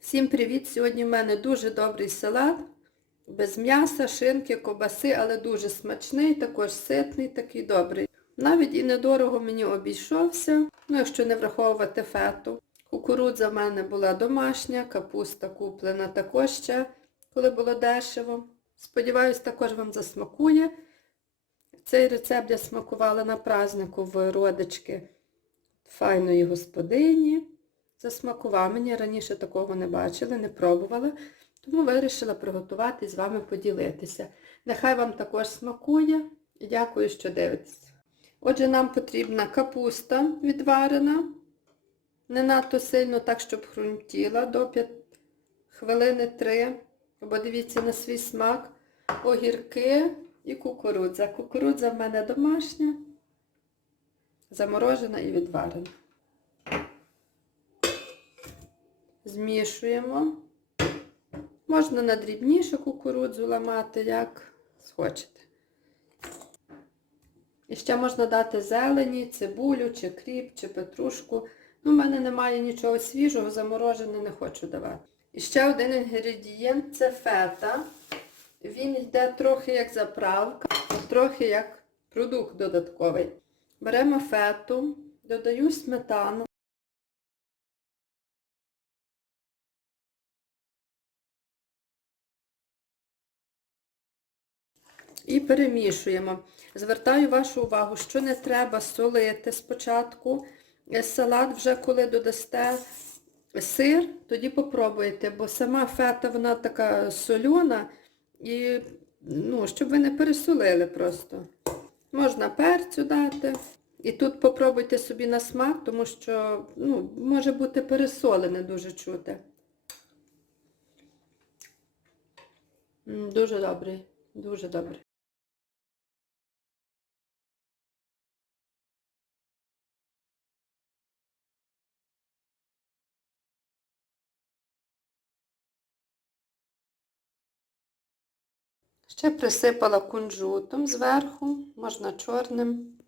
Всім привіт! Сьогодні в мене дуже добрий салат. Без м'яса, шинки, ковбаси, але дуже смачний, також ситний, такий добрий. Навіть і недорого мені обійшовся, ну якщо не враховувати фету. Кукурудза в мене була домашня, капуста куплена також ще, коли було дешево. Сподіваюсь, також вам засмакує. Цей рецепт я смакувала на празднику в родички файної господині. Засмакував мені, раніше такого не бачила, не пробувала, тому вирішила приготувати і з вами поділитися. Нехай вам також смакує дякую, що дивитесь. Отже, нам потрібна капуста відварена, не надто сильно так, щоб хрумтіла, до 5 хвилини 3, або дивіться на свій смак, огірки і кукурудза. Кукурудза в мене домашня, заморожена і відварена. Змішуємо. Можна на дрібніше кукурудзу ламати, як схочете. І ще можна дати зелені, цибулю, чи кріп, чи петрушку. Ну, в мене немає нічого свіжого, заморожене не хочу давати. І ще один інгредієнт це фета. Він йде трохи як заправка, а трохи як продукт додатковий. Беремо фету, додаю сметану. І перемішуємо. Звертаю вашу увагу, що не треба солити спочатку. Е, Салат вже коли додасте сир, тоді попробуйте, бо сама фета вона така сольона, і ну, щоб ви не пересолили просто. Можна перцю дати. І тут попробуйте собі на смак, тому що ну, може бути пересолене дуже чути. Дуже добрий, дуже добрий. Ще присипала кунжутом зверху, можна чорним.